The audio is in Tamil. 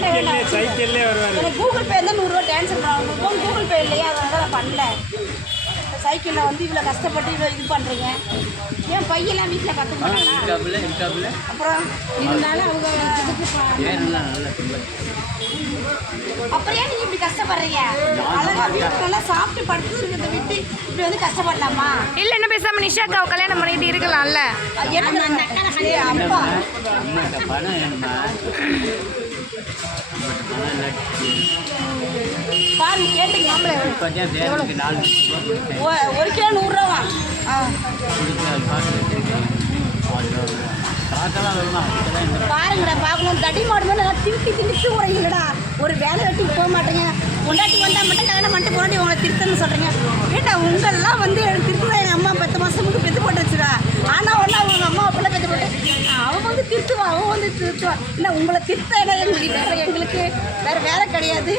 சைக்கிள்லே சைக்கிள்லே வருவார். எனக்கு கூகுள் பே இருந்தால் நூறுரூவா டான்ஸ் பண்ணுவாங்க கூகுள் பே இல்லையா அதனால நான் பண்ணல. சைக்கிளில் வந்து இவ்வளோ கஷ்டப்பட்டு இவ்வளோ இது பண்ணுறீங்க ஏன் பையெல்லாம் வீட்டில் கற்றுக்கிட்டாங்களா அப்புறம் இருந்தாலும் அவங்க அப்புறம் ஏன் நீங்கள் இப்படி கஷ்டப்படுறீங்க? அழகா வீட்டில் நல்லா சாப்பிட்டு படுத்து இருக்கிறத விட்டு இப்படி வந்து கஷ்டப்படலாமா? இல்ல என்ன பேசாம நிஷாக்காவை கல்யாணம் பண்ணிட்டு இருக்கலாம்ல. என்ன அந்த அக்கா அப்பா பாருங்க கேட்டுங்க இப்போ ஒரு கிலோ நூறுரூவா ஆ. பாருங்கடா பார்க்கணும். தடி மாடு நல்லா திருப்பி திருப்பி உரையுங்கடா ஒரு வேலை வெட்டிக்கு போக மாட்டேங்க. கொண்டாட்டி வந்தால் மட்டும் கல்யாணம் மட்டும் போராட்டி உங்களை திருத்தன்னு சொல்கிறீங்க கேட்டா உங்களெல்லாம் வந்து வந்து அவன் வந்து திருத்துவான் இல்லை உங்களை திருத்த எங்களுக்கு வேறு எங்களுக்கு வேறு வேலை கிடையாது.